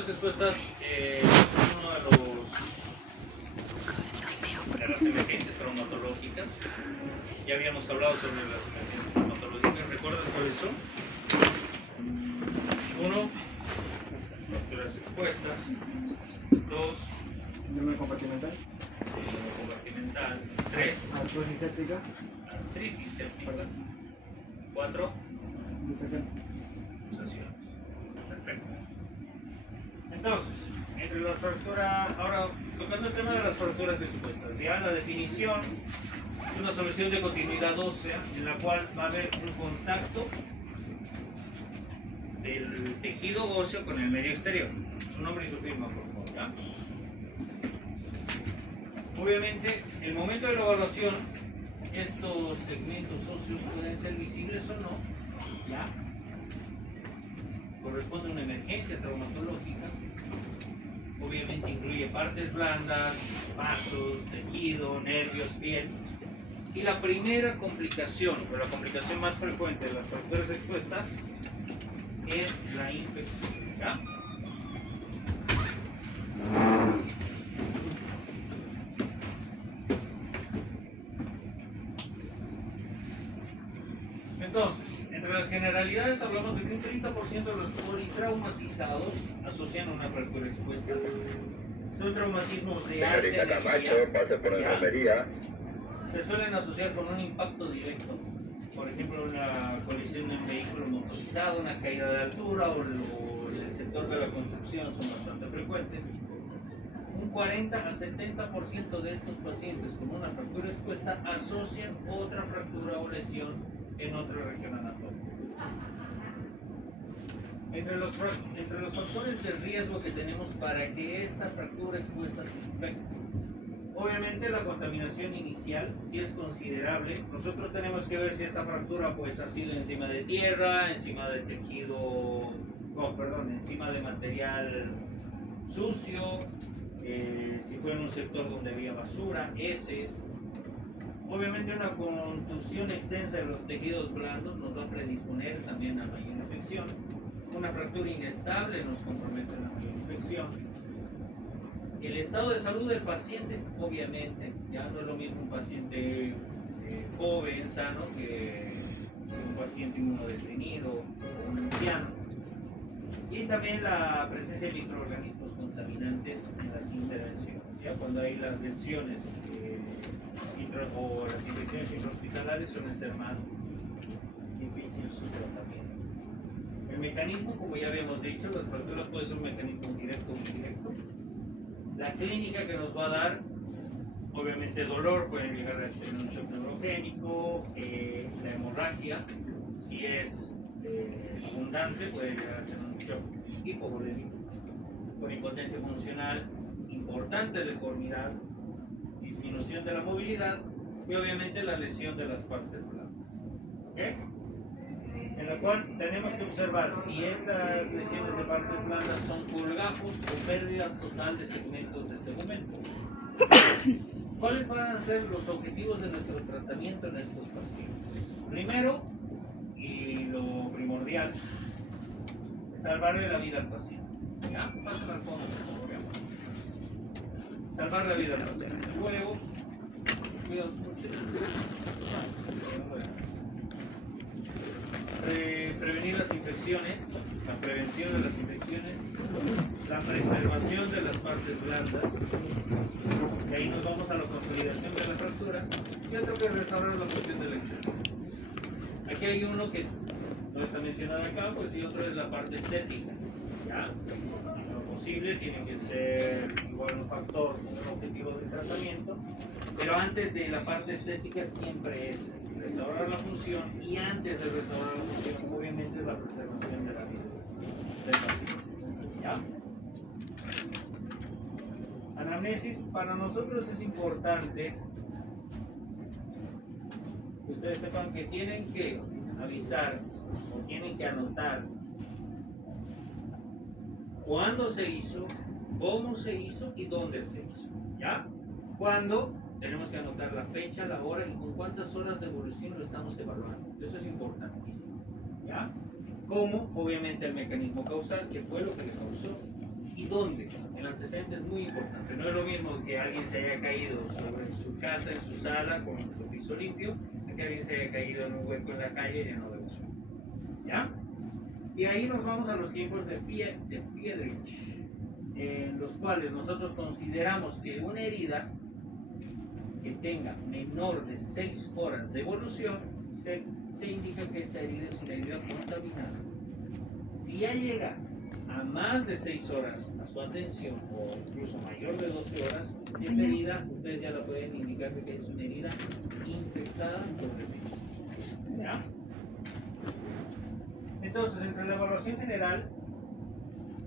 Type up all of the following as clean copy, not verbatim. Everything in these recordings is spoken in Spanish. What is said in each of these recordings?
fracturas expuestas uno de las emergencias traumatológicas. Ya habíamos hablado sobre las emergencias traumatológicas. ¿Recuerdas cuáles son? Uno, fracturas expuestas. Dos, Síndrome compartimental. síndrome compartimental. Tres, Artrosis séptica. artritis séptica. Cuatro, Luxación. luxación. Perfecto. Entonces, entre las fracturas, ahora tocando el tema de las fracturas expuestas, ya la definición es una solución de continuidad ósea en la cual va a haber un contacto del tejido óseo con el medio exterior. Su nombre y su firma, por favor. ¿Ya? Obviamente, en el momento de la evaluación, estos segmentos óseos pueden ser visibles o no. ¿Ya? Corresponde a una emergencia traumatológica. Obviamente incluye partes blandas, vasos, tejido, nervios, piel. Y la primera complicación, o la complicación más frecuente de las fracturas expuestas, es la infección. ¿Ya? Entonces, entre las generalidades hablamos de que un 30% de los politraumatizados asocian una fractura expuesta. Son traumatismos de alta Señorita Camacho, energía. pase por ¿Ya? enfermería. Se suelen asociar con un impacto directo, por ejemplo una colisión de un vehículo motorizado, una caída de altura o el sector de la construcción son bastante frecuentes. Un 40 a 70% de estos pacientes con una fractura expuesta asocian otra fractura o lesión en otra región anatómica. Entre los factores de riesgo que tenemos para que esta fractura expuesta se infecte, obviamente la contaminación inicial sí es considerable. Nosotros tenemos que ver si esta fractura pues ha sido encima de tierra, encima de tejido, encima de material sucio, si fue en un sector donde había basura, heces. Obviamente una contusión extensa de los tejidos blandos nos va a predisponer también a mayor infección. Una fractura inestable nos compromete a la mayor infección. El estado de salud del paciente, obviamente, ya no es lo mismo un paciente joven, sano, que un paciente inmunodeprimido o un anciano. Y también la presencia de microorganismos contaminantes en las intervenciones, ya cuando hay las lesiones o las infecciones intrahospitalarias suelen ser más difíciles su tratamiento. El mecanismo, como ya habíamos dicho, las fracturas puede ser un mecanismo directo o indirecto. La clínica que nos va a dar, obviamente dolor, puede llegar a tener un shock neurogénico, la hemorragia, si es abundante, puede llegar a tener un shock hipovolémico, con impotencia funcional, importante deformidad, disminución de la movilidad y obviamente la lesión de las partes blandas. ¿Okay? En la cual tenemos que observar si estas lesiones de partes blandas son colgajos o pérdidas total de segmentos de tegumento. ¿Cuáles van a ser los objetivos de nuestro tratamiento en estos pacientes? Primero, y lo primordial, salvarle la vida al paciente. ¿Ya? Pasen al fondo, por favor. Salvar la vida al paciente. Luego, cuidado mucho. Prevenir las infecciones, la prevención de las infecciones, la preservación de las partes blandas, y ahí nos vamos a la consolidación de la fractura, y otro que es restaurar la función del exterior. Aquí hay uno que no está mencionado acá, pues, y otro es la parte estética. ¿Ya? En lo posible tiene que ser igual un factor, un objetivo de tratamiento, pero antes de la parte estética siempre es restaurar la función, y antes de restaurar la función obviamente es la preservación de la vida del paciente. ¿Ya? Anamnesis, para nosotros es importante que ustedes sepan que tienen que avisar o tienen que anotar cuándo se hizo, cómo se hizo y dónde se hizo. ¿Ya? Cuándo tenemos que anotar la fecha, la hora y con cuántas horas de evolución lo estamos evaluando. Eso es importantísimo. ¿Ya? Cómo, obviamente, el mecanismo causal, que fue lo que le causó, y dónde. El antecedente es muy importante. No es lo mismo que alguien se haya caído sobre su casa, en su sala, con su piso limpio, a que alguien se haya caído en un hueco en la calle lleno de uso. ¿Ya? Y ahí nos vamos a los tiempos de Friedrich, en los cuales nosotros consideramos que una herida que tenga menor de 6 horas de evolución, se indica que esa herida es una herida contaminada. Si ya llega a más de 6 horas a su atención, o incluso mayor de 12 horas, esa herida, ustedes ya la pueden indicar que es una herida infectada por el virus. ¿Ya? Entonces, entre la evaluación general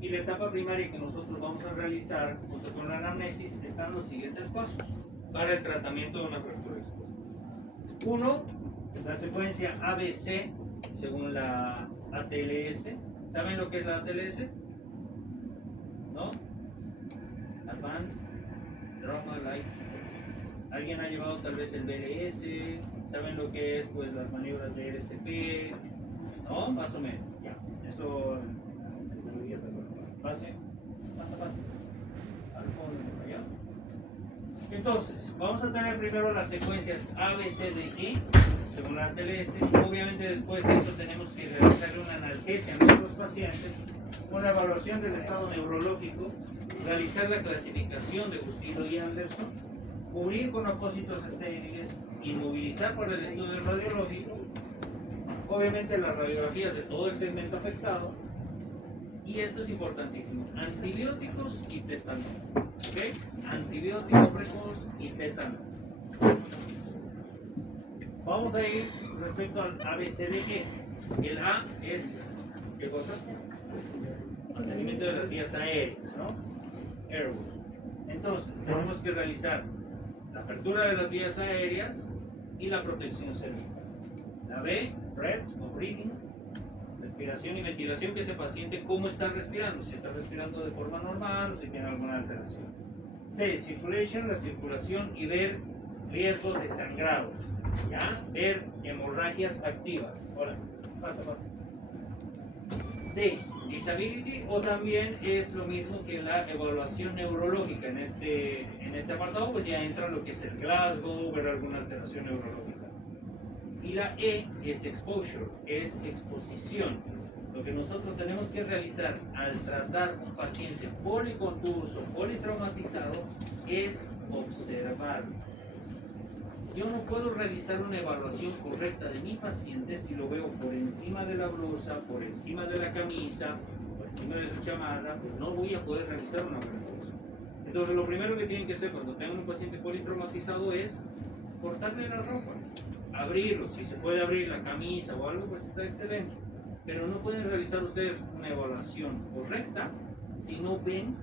y la etapa primaria que nosotros vamos a realizar junto con la anamnesis están los siguientes pasos para el tratamiento de una fractura expuesta. 1. La secuencia ABC según la ATLS. ¿Saben lo que es la ATLS? ¿No? Advanced Trauma Life Support. ¿Alguien ha llevado tal vez el BLS? ¿Saben lo que es pues las maniobras de RCP? ¿No? Más o menos. Ya. Eso pase. Al fondo, allá. Entonces, vamos a tener primero las secuencias A, B, C, D, E, según la TLS. Obviamente después de eso tenemos que realizar una analgesia a nuestros pacientes, una evaluación del estado neurológico, realizar la clasificación de Bustillo y Anderson, cubrir con apósitos estériles, inmovilizar por el estudio radiológico, obviamente las radiografías de todo el segmento afectado, y esto es importantísimo, antibióticos y tétano. ¿Okay? Antibiótico precoz y tétano. Vamos a ir respecto al ABCDE. El A es, ¿qué cosa? Mantenimiento de las vías aéreas, ¿no? Airway. Entonces, tenemos que realizar la apertura de las vías aéreas y la protección cervical. La B, breath o breathing, respiración y ventilación, que ese paciente cómo está respirando, si está respirando de forma normal o si tiene alguna alteración. C, circulation, la circulación y ver riesgos de sangrado, ¿ya? Ver hemorragias activas. Hola, pasa. D, disability, o también es lo mismo que la evaluación neurológica. En este apartado pues ya entra lo que es el Glasgow, ver alguna alteración neurológica. Y la E es exposure, es exposición. Lo que nosotros tenemos que realizar al tratar un paciente policontuso, politraumatizado, es observar. Yo no puedo realizar una evaluación correcta de mi paciente si lo veo por encima de la blusa, por encima de la camisa, por encima de su chamarra, pues no voy a poder realizar una buena evaluación. Entonces lo primero que tienen que hacer cuando tengan un paciente politraumatizado es cortarle la ropa, abrirlo. Si se puede abrir la camisa o algo, pues está excelente. Pero no pueden realizar ustedes una evaluación correcta si no ven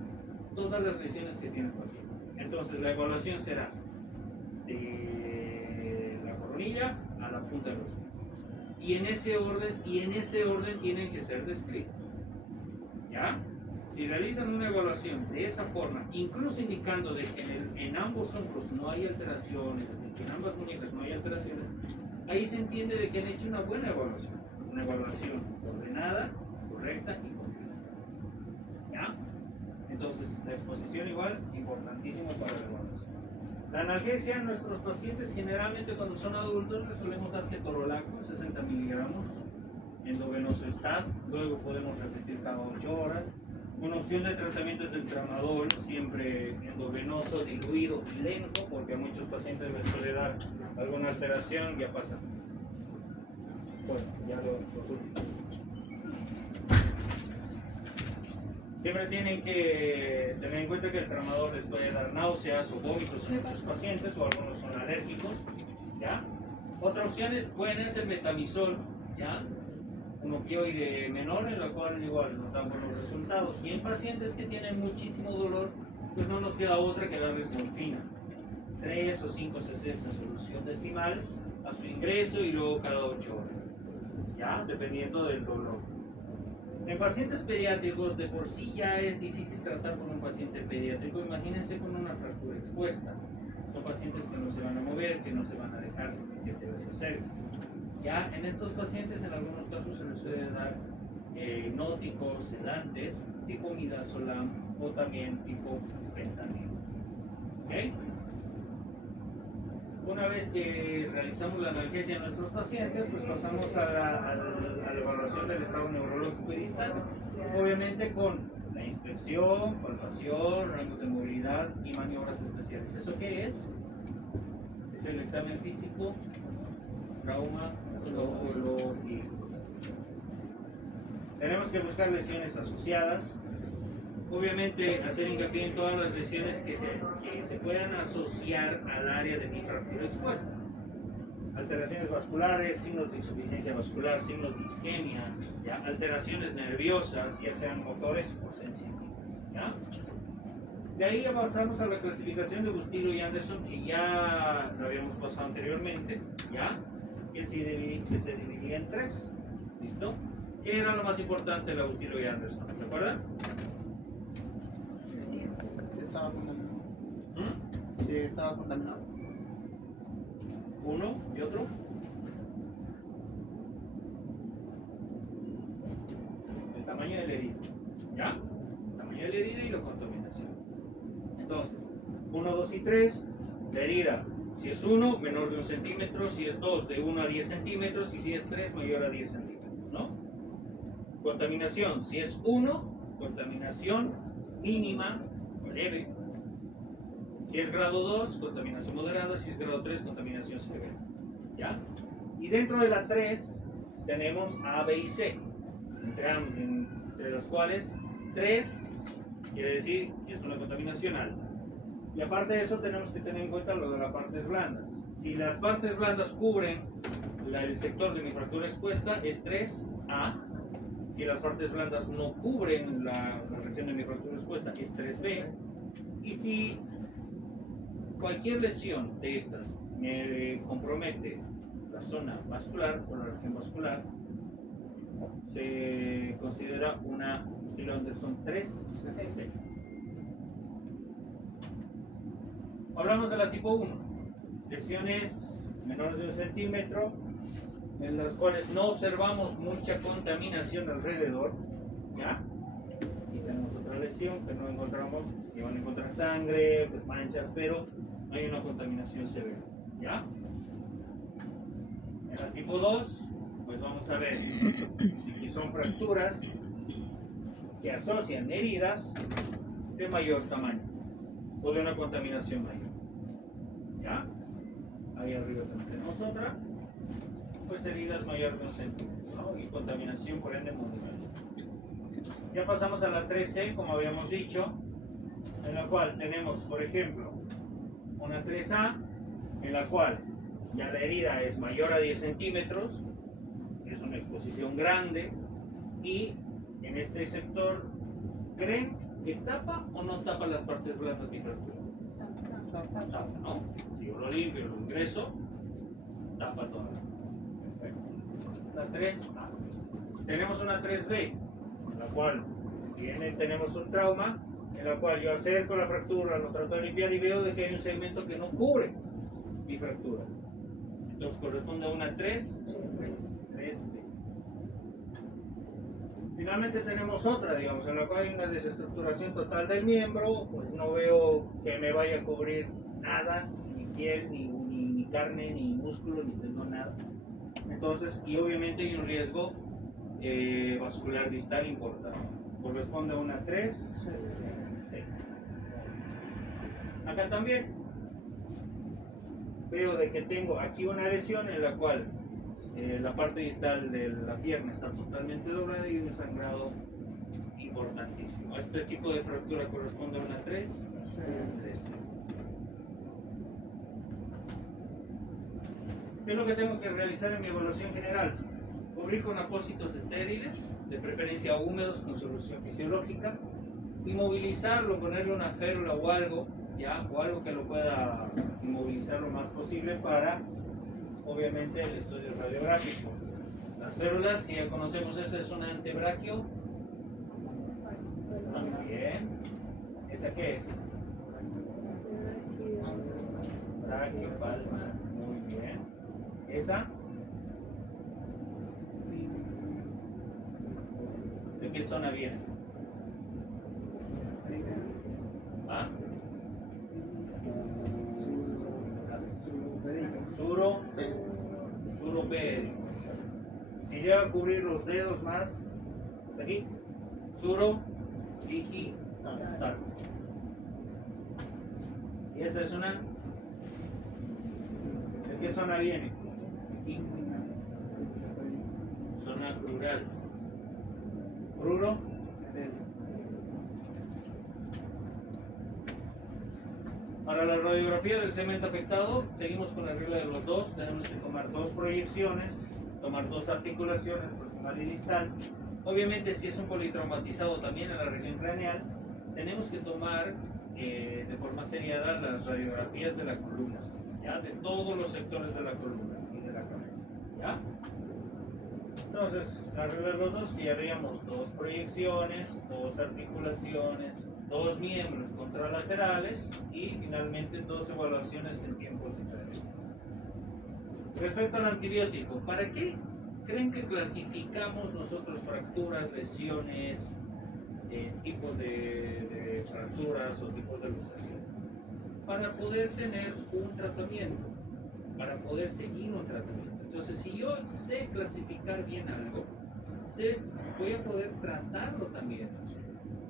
todas las lesiones que tiene el paciente. Entonces la evaluación será de la coronilla a la punta de los pies. Y en ese orden tienen que ser descritos. ¿Ya? Si realizan una evaluación de esa forma, incluso indicando de que en ambos hombros no hay alteraciones, de que en ambas muñecas no hay alteraciones, ahí se entiende de que han hecho una buena evaluación. Una evaluación ordenada, correcta y completa. ¿Ya? Entonces, la exposición igual, importantísimo para la evaluación. La analgesia en nuestros pacientes, generalmente cuando son adultos, les solemos dar ketorolaco, 60 miligramos, endovenoso STAT, luego podemos repetir cada 8 horas. Una opción de tratamiento es el tramadol, siempre endovenoso, diluido y lento, porque a muchos pacientes les suele dar alguna alteración, ya pasa. Bueno, ya los últimos. Siempre tienen que tener en cuenta que el tramadol les puede dar náuseas o vómitos en muchos pacientes, o algunos son alérgicos, ¿ya? Otra opción puede ser el metamizol, ¿ya? Un opioide menor, en la cual igual nos dan buenos resultados. Y en pacientes que tienen muchísimo dolor, pues no nos queda otra que darles morfina. 3 o 5 cc en solución decimal a su ingreso y luego cada 8 horas. ¿Ya? Dependiendo del dolor. En pacientes pediátricos, de por sí ya es difícil tratar con un paciente pediátrico. Imagínense con una fractura expuesta. Son pacientes que no se van a mover, que no se van a dejar que te les acerques. Ya en estos pacientes, en algunos casos se les suele dar hipnóticos, sedantes, tipo midazolam o también tipo fentanilo. ¿Ok? Una vez que realizamos la analgesia en nuestros pacientes, pues pasamos a la evaluación del estado neurológico y distal, obviamente con la inspección, palpación, rangos de movilidad y maniobras especiales. ¿Eso qué es? Es el examen físico, trauma, y tenemos que buscar lesiones asociadas. Obviamente hacer hincapié en todas las lesiones que se puedan asociar al área de mi fractura expuesta. Alteraciones vasculares, signos de insuficiencia vascular, signos de isquemia, ¿ya? Alteraciones nerviosas, ya sean motores o sensitivas. ¿Ya? De ahí pasamos a la clasificación de Bustillo y Anderson, que ya lo habíamos pasado anteriormente, ¿ya? Que se dividía en tres. ¿Listo? ¿Qué era lo más importante de la Bustillo y Anderson? ¿Recuerdan? Estaba contaminado. Sí, estaba contaminado. Uno y otro. El tamaño de la herida. ¿Ya? El tamaño de la herida y la contaminación. Entonces, 1, 2 y 3. La herida. Si es 1, menor de 1 centímetro. Si es 2, de 1 a 10 centímetros. Y si es 3, mayor a 10 centímetros. ¿No? Contaminación. Si es 1, contaminación mínima o leve. Si es grado 2, contaminación moderada. Si es grado 3, contaminación severa. ¿Ya? Y dentro de la 3 tenemos A, B y C. Entre las cuales 3 quiere decir que es una contaminación alta. Y aparte de eso tenemos que tener en cuenta lo de las partes blandas. Si las partes blandas cubren el sector de mi fractura expuesta, es 3A. Si las partes blandas no cubren la región de mi fractura expuesta, es 3B. Y si cualquier lesión de estas me compromete la zona vascular o la región vascular, se considera una Bustillo Anderson 3C. Hablamos de la tipo 1, lesiones menores de 1 centímetro, en las cuales no observamos mucha contaminación alrededor, ¿ya? Y tenemos otra lesión que no encontramos, que van a encontrar sangre, pues manchas, pero no hay una contaminación severa, ¿ya? En la tipo 2, pues vamos a ver si son fracturas que asocian heridas de mayor tamaño o de una contaminación mayor, ¿ya? Ahí arriba también tenemos otra, pues heridas mayores de 1 centímetro, ¿no? Y contaminación por ende moderada. Ya pasamos a la 3C, como habíamos dicho, en la cual tenemos, por ejemplo, una 3A, en la cual ya la herida es mayor a 10 centímetros, es una exposición grande, y en este sector, ¿creen que tapa o no tapa las partes blandas de mi fractura? Tapa, ¿no? Si yo lo limpio, lo ingreso, tapa toda. Perfecto. La 3A. Tenemos una 3B, en la cual tenemos un trauma, en la cual yo acerco la fractura, lo trato de limpiar y veo de que hay un segmento que no cubre mi fractura. Entonces corresponde a una 3B. Finalmente tenemos otra, digamos, en la cual hay una desestructuración total del miembro, pues no veo que me vaya a cubrir nada, ni piel, ni carne, ni músculo, ni tendón, nada. Entonces, y obviamente hay un riesgo vascular distal importante. Corresponde a una 3C. Acá también veo de que tengo aquí una lesión en la cual la parte distal de la pierna está totalmente doblada y un sangrado importantísimo. Este tipo de fractura corresponde a una 3C. ¿Qué es lo que tengo que realizar en mi evaluación general? Cubrir con apósitos estériles, de preferencia húmedos con solución fisiológica, inmovilizarlo, ponerle una férula o algo, ¿ya? O algo que lo pueda inmovilizar lo más posible para, obviamente, el estudio radiográfico. Las férulas, que ya conocemos, esa es una antebraquio. Muy bien. ¿Esa qué es? Braquio palmar. Muy bien. ¿Esa? ¿De qué zona viene? suropédico. Si llega a cubrir los dedos más, de aquí, suro, digital. Y esa es una. ¿De qué zona viene? Aquí. Zona crural. Cruro. Para la radiografía del segmento afectado, seguimos con la regla de los dos. Tenemos que tomar dos proyecciones, tomar dos articulaciones, proximal y distal. Obviamente, si es un politraumatizado también en la región craneal, tenemos que tomar de forma seriada las radiografías de la columna, ¿ya? De todos los sectores de la columna y de la cabeza, ¿ya? Entonces, la regla de los dos, que ya veíamos dos proyecciones, dos articulaciones, dos miembros contralaterales y finalmente dos evaluaciones en tiempos diferentes. Respecto al antibiótico, ¿para qué creen que clasificamos nosotros fracturas, lesiones, tipos de fracturas o tipos de luxación? Para poder tener un tratamiento, para poder seguir un tratamiento. Entonces, si yo sé clasificar bien algo, voy a poder tratarlo también,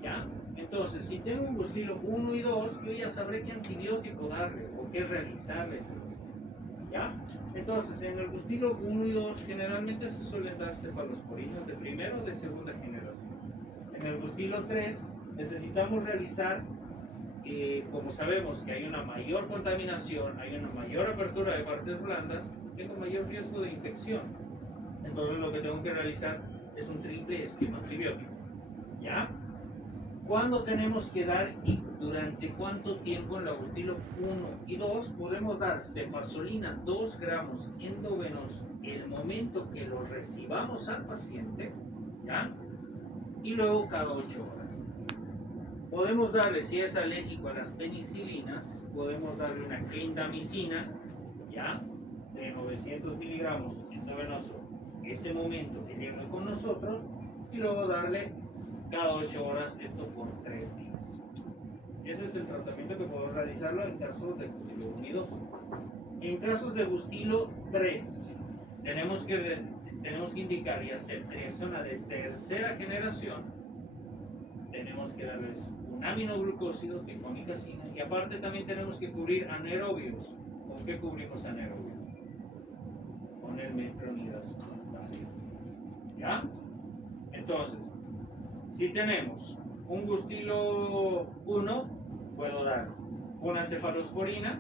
¿ya? Entonces, si tengo un Bustilo 1 y 2, yo ya sabré qué antibiótico darle o qué realizarle, ¿ya? Entonces, en el Bustilo 1 y 2 generalmente se suelen dar cefalosporinas de primera o de segunda generación. En el Bustilo 3 necesitamos realizar, como sabemos que hay una mayor contaminación, hay una mayor apertura de partes blandas, tengo mayor riesgo de infección. Entonces lo que tengo que realizar es un triple esquema antibiótico, ¿ya? ¿Cuándo tenemos que dar y durante cuánto tiempo? En la Bustilo 1 y 2 podemos dar cefazolina 2 gramos endovenoso el momento que lo recibamos al paciente, ¿ya? Y luego cada 8 horas. Podemos darle, si es alérgico a las penicilinas, podemos darle una clindamicina, ¿ya? De 900 miligramos endovenoso ese momento que llegue con nosotros y luego darle cada 8 horas, esto por 3 días. Ese es el tratamiento que podemos realizarlo en casos de Bustilo 1 y 2. En casos de Bustilo 3, tenemos que indicar y hacer triazona de tercera generación. Tenemos que darles un aminoglucósido tipo amicacina y aparte también tenemos que cubrir anaerobios. ¿Con qué cubrimos anaerobios? Con el metronidazol. ¿Ya? Entonces, si tenemos un Bustilo 1, puedo dar una cefalosporina.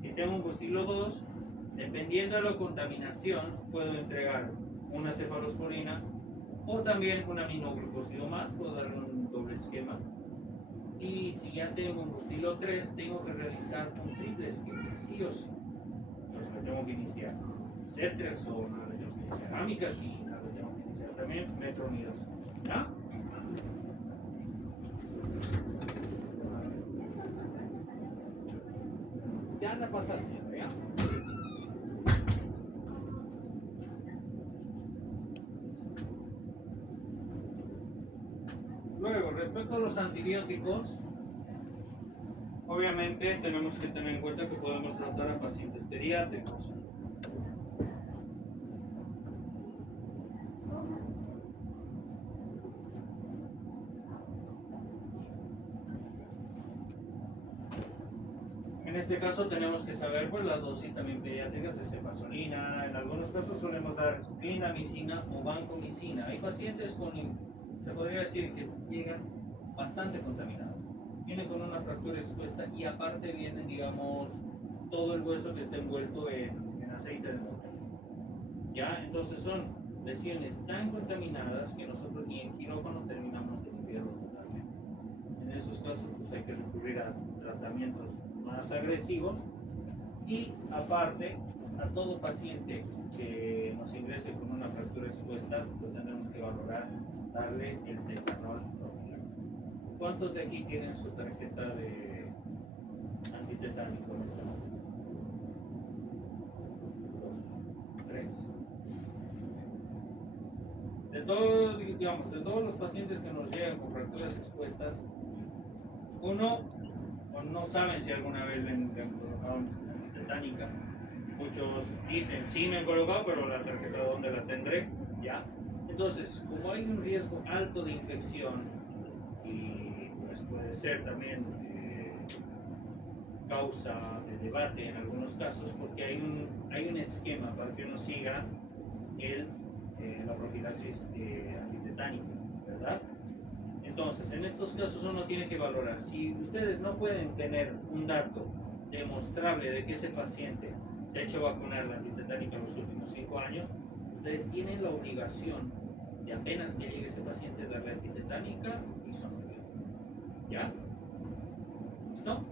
Si tengo un Bustilo 2, dependiendo de la contaminación, puedo entregar una cefalosporina o también un aminoglucósido más, puedo darle un doble esquema. Y si ya tengo un Bustilo 3, tengo que realizar un triple esquema, sí o sí. Entonces me tengo que iniciar ceftriaxona, le tengo que iniciar amicacina, le tengo que iniciar también metronidazol, ¿ya? Ya anda pasando, ¿ya? Luego, respecto a los antibióticos, obviamente tenemos que tener en cuenta que podemos tratar a pacientes pediátricos. En este caso tenemos que saber pues, las dosis también pediátricas de cefazolina. En algunos casos solemos dar clindamicina o vancomicina. Hay pacientes con, se podría decir que llegan bastante contaminados. Vienen con una fractura expuesta y aparte vienen, digamos, todo el hueso que está envuelto en aceite de motor. ¿Ya? Entonces son lesiones tan contaminadas que nosotros ni en quirófano terminamos de limpiarlo totalmente. En esos casos pues, hay que recurrir a tratamientos más agresivos y aparte a todo paciente que nos ingrese con una fractura expuesta lo tendremos que valorar, darle el tetanol profiláctico. ¿Cuántos de aquí tienen su tarjeta de antitetánico en este momento? 2, 3. De todos los pacientes que nos llegan con fracturas expuestas, uno o no saben si alguna vez le colocaron antitetánica Muchos dicen sí me han colocado, pero la tarjeta ¿dónde la tendré? ¿Ya? Entonces, como hay un riesgo alto de infección y pues puede ser también causa de debate en algunos casos, porque hay un esquema para que uno siga la profilaxis antitetánica, ¿verdad? Entonces, en estos casos uno tiene que valorar, si ustedes no pueden tener un dato demostrable de que ese paciente se ha hecho vacunar la antitetánica en los últimos 5 años, ustedes tienen la obligación de apenas que llegue ese paciente darle antitetánica y sonoría. ¿Ya? ¿Listo?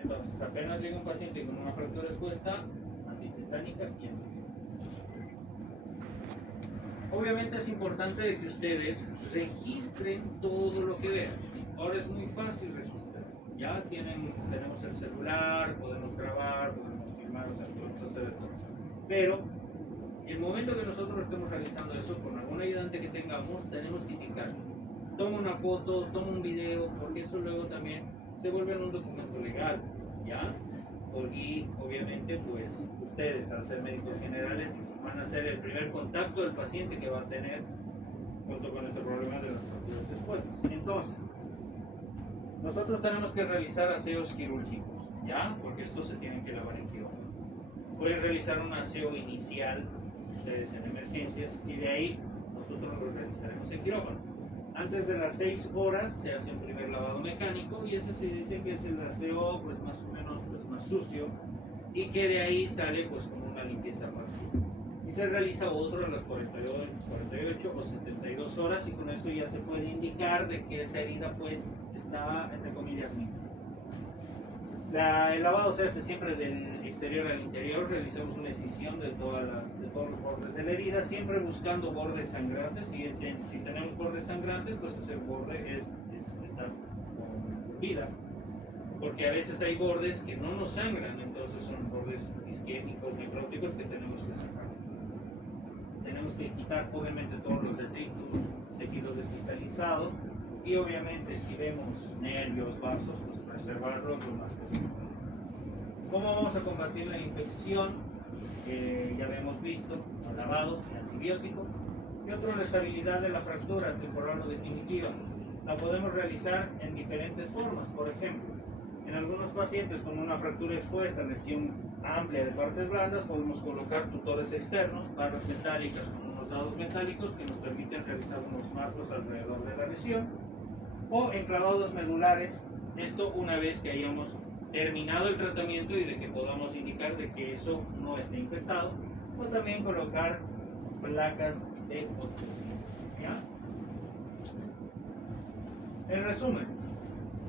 Entonces, apenas llega un paciente con una fractura expuesta, antitetánica y antibiótico. Obviamente es importante que ustedes registren todo lo que vean. Ahora es muy fácil registrar. Ya tenemos el celular, podemos grabar, podemos filmar, o sea, podemos hacer de todo. Pero el momento que nosotros estemos realizando eso, con algún ayudante que tengamos, tenemos que indicar. Toma una foto, toma un video, porque eso luego también se vuelve en un documento legal, ¿ya? Y obviamente, pues, ustedes, al ser médicos generales, van a ser el primer contacto del paciente que va a tener junto con este problema de las fracturas expuestas. Entonces, nosotros tenemos que realizar aseos quirúrgicos, ¿ya? Porque estos se tienen que lavar en quirófano. Pueden realizar un aseo inicial, ustedes en emergencias, y de ahí nosotros lo realizaremos en quirófano. Antes de las 6 horas se hace un primer lavado mecánico y ese se dice que es el aseo pues más o menos pues, más sucio y que de ahí sale pues como una limpieza parcial. Y se realiza otro a las 48 o 72 horas y con eso ya se puede indicar de que esa herida pues está entre comillas limpia. El lavado se hace siempre del exterior al interior, realizamos una excisión de todos los bordes de la herida, siempre buscando bordes sangrantes. Si tenemos bordes sangrantes, pues ese borde está con vida, porque a veces hay bordes que no nos sangran, entonces son bordes isquémicos, necróticos que tenemos que sacar. Tenemos que quitar obviamente todos los detritos, tejidos desvitalizados y obviamente si vemos nervios, vasos, pues preservarlos lo más que se pueda. ¿Cómo vamos a combatir la infección? Ya habíamos visto, lavado, antibiótico. Y otro, la estabilidad de la fractura temporal o definitiva. La podemos realizar en diferentes formas. Por ejemplo, en algunos pacientes con una fractura expuesta, lesión amplia de partes blandas, podemos colocar tutores externos, barras metálicas con unos dados metálicos que nos permiten realizar unos marcos alrededor de la lesión, o enclavados medulares. Esto una vez que hayamos terminado el tratamiento y de que podamos indicar de que eso no está infectado, o también colocar placas de obstrucción. ¿Ya? En resumen,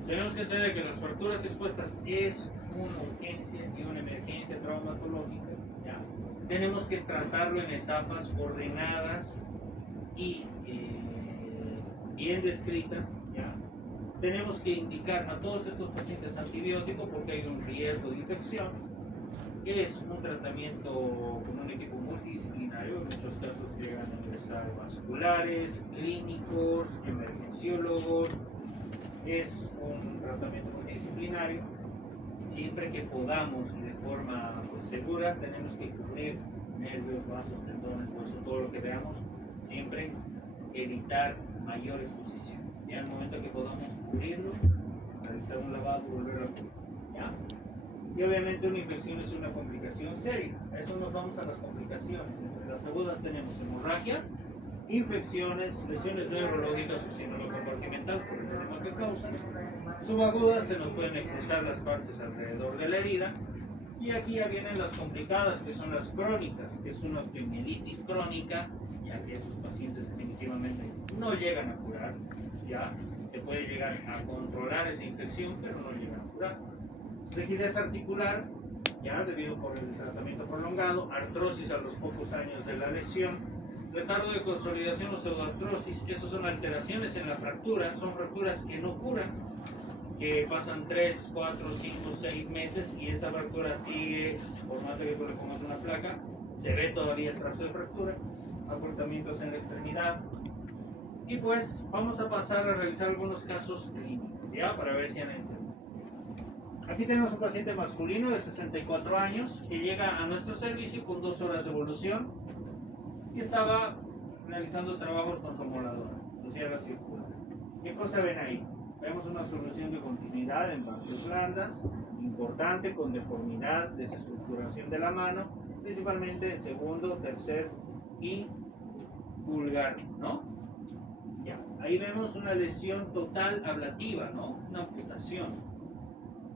tenemos que entender que las fracturas expuestas es una urgencia y una emergencia traumatológica. ¿Ya? Tenemos que tratarlo en etapas ordenadas y bien descritas. ¿Ya? Tenemos que indicar a todos estos pacientes antibióticos porque hay un riesgo de infección. Es un tratamiento con un equipo multidisciplinario, en muchos casos llegan a ingresar vasculares, clínicos, emergenciólogos. Es un tratamiento multidisciplinario. Siempre que podamos y de forma pues, segura, tenemos que cubrir nervios, vasos, tendones, huesos, todo lo que veamos. Siempre evitar mayor exposición. Ya en el momento que podamos cubrirlo, realizar un lavado, volver a cubrir. ¿Ya? Y obviamente una infección es una complicación seria. A eso nos vamos a las complicaciones. Entre las agudas tenemos hemorragia, infecciones, lesiones neurológicas o síndrome compartimental por el problema que causan. Subagudas se nos pueden cruzar las partes alrededor de la herida. Y aquí ya vienen las complicadas, que son las crónicas, que es una osteomielitis crónica, ya que esos pacientes definitivamente no llegan a curar. Ya se puede llegar a controlar esa infección, pero no llegan a curar. Rigidez articular, ya debido por el tratamiento prolongado, artrosis a los pocos años de la lesión, retardo de consolidación o pseudoartrosis, esas son alteraciones en la fractura, son fracturas que no curan, que pasan 3, 4, 5, 6 meses y esa fractura sigue, por más de que tú le pongas una placa, se ve todavía el trazo de fractura, acortamientos en la extremidad. Y pues vamos a pasar a revisar algunos casos clínicos, ya, para ver si han entendido. Aquí tenemos un paciente masculino de 64 años que llega a nuestro servicio con 2 horas de evolución y estaba realizando trabajos con su amoladora, su sierra circular. ¿Qué cosa ven ahí? Vemos una solución de continuidad en partes blandas, importante, con deformidad, desestructuración de la mano, principalmente en segundo, tercer y pulgar, ¿no? Ya, ahí vemos una lesión total ablativa, ¿no? Una amputación.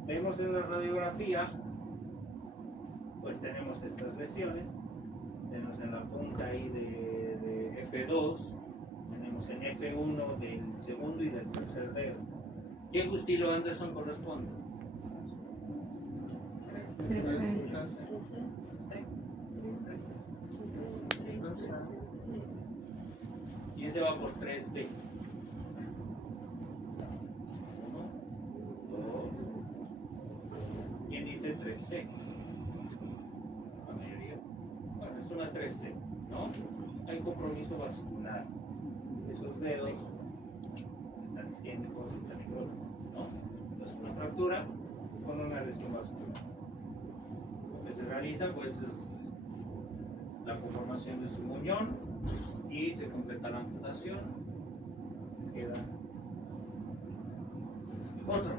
Vemos en la radiografía, pues tenemos estas lesiones, tenemos en la punta ahí de F2, tenemos en F1 del segundo y del tercer dedo. ¿Qué Gustilo Anderson corresponde? Y ese va por 3B. 1, 2. ¿Quién dice 3C? La mayoría. Bueno, es una 3C, ¿no? Hay compromiso vascular. Esos dedos están isquémicos, están necróticos, ¿no? Entonces, una fractura con una lesión vascular. Lo que se realiza, pues, es la conformación de su muñón y se completa la amputación. Queda así. Otro,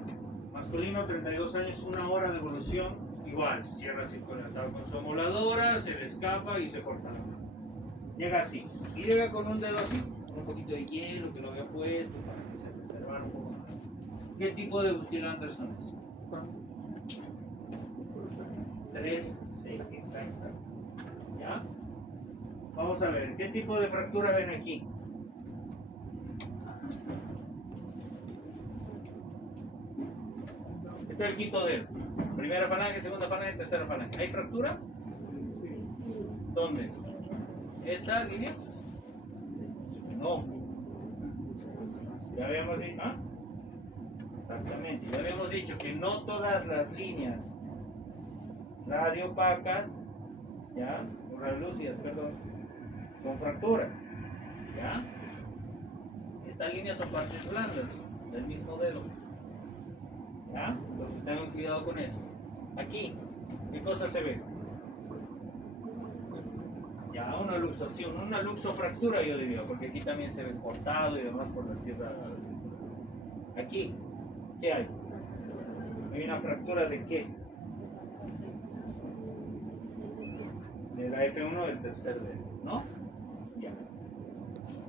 masculino, 32 años, 1 hora de evolución, igual, cierra circular, estaba con su amoladora, se le escapa y se corta la mano. Llega así, y llega con un dedo así, con un poquito de hielo que lo había puesto para que se reservara un poco más. ¿Qué tipo de Gustilo Anderson es? 3C, exacto. ¿Ya? Vamos a ver, ¿qué tipo de fractura ven aquí? Este es el quinto dedo. Primera falange, segunda falange, tercera falange. ¿Hay fractura? ¿Dónde? ¿Esta línea? No. Ya habíamos dicho, ¿ah? Exactamente, ya habíamos dicho que no todas las líneas radiopacas, ¿ya? O radiolúcidas, perdón, son fractura, ¿ya? Estas líneas son partes blandas del mismo dedo, ¿ya? Entonces tengan cuidado con eso. Aquí, ¿qué cosa se ve? Ya, una luxación, una luxofractura yo diría, porque aquí también se ve cortado y demás por la sierra. Aquí, ¿qué hay? Hay una fractura de qué? De la F1 del tercer dedo, ¿no? Ya.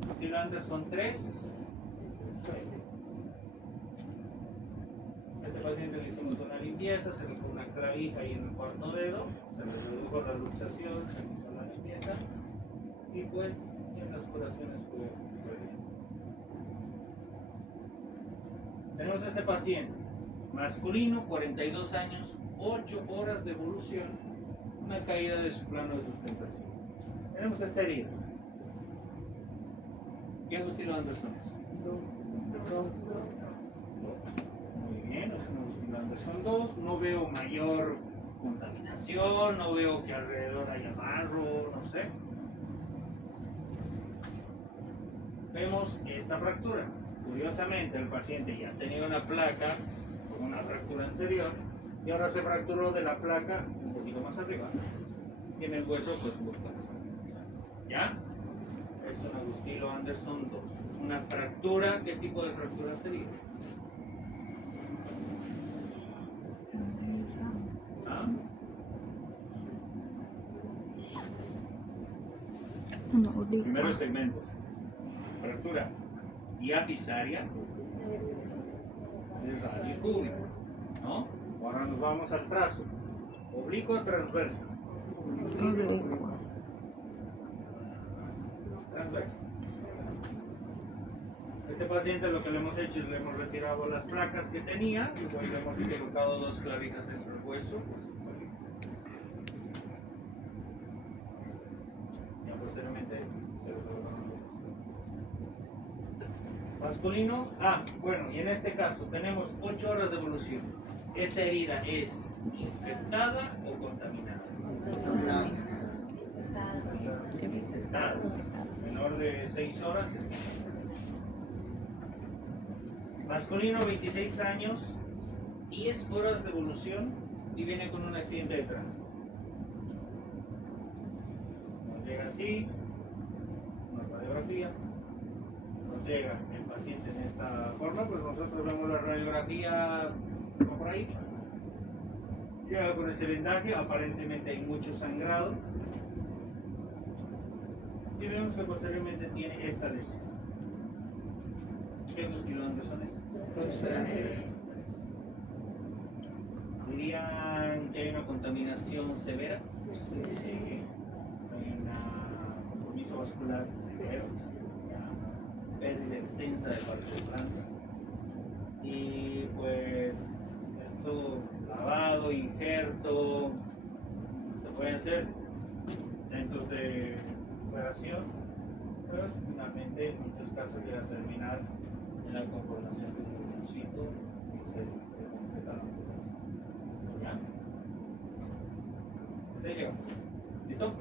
Gustilo Anderson 3. A este paciente le hicimos una limpieza, se le puso una clavija ahí en el cuarto dedo, se le redujo la luxación, se le hizo la limpieza y pues en las curaciones fue bien. Tenemos a este paciente, masculino, 42 años, 8 horas de evolución, una caída de su plano de sustentación. Tenemos esta herida. ¿Qué Gustilo Anderson es? Muy bien, es un Gustilo Anderson 2. No veo mayor contaminación, no veo que alrededor haya barro, no sé. Vemos esta fractura. Curiosamente, el paciente ya tenía una placa con una fractura anterior y ahora se fracturó de la placa un poquito más arriba. Y en el hueso, pues, un poquito más arriba. ¿Ya? Es una Gustilo Anderson 2. Una fractura, ¿qué tipo de fractura sería? ¿Ah? Primeros segmentos. Fractura diafisaria de radio cúbico, ¿no? Ahora nos vamos al trazo. Oblicua transversa. Transversa. Este paciente lo que le hemos hecho es le hemos retirado las placas que tenía y luego le hemos colocado 2 clavijas dentro del hueso. Ya posteriormente se lo colocamos. Masculino, bueno, y en este caso tenemos 8 horas de evolución. ¿Esa herida es infectada o contaminada? Infectada. Menor de 6 horas. Masculino, 26 años, 10 horas de evolución y viene con un accidente de tránsito. Nos llega así, una radiografía, nos llega el paciente en esta forma, pues nosotros vemos la radiografía como por ahí. Llega con ese vendaje, aparentemente hay mucho sangrado. Y vemos que posteriormente tiene esta lesión. ¿Qué kilómetros son esos? ¿Dirían que hay una contaminación severa? Sí. Hay un compromiso vascular severo, una pérdida extensa de partes blancas. Y pues esto lavado, injerto, se pueden hacer dentro de recuperación, pero finalmente en muchos casos llega a terminar en la conformación de un pulmoncito y se completa la amputación. ¿Ya? Hasta ahí llegamos. ¿Listo?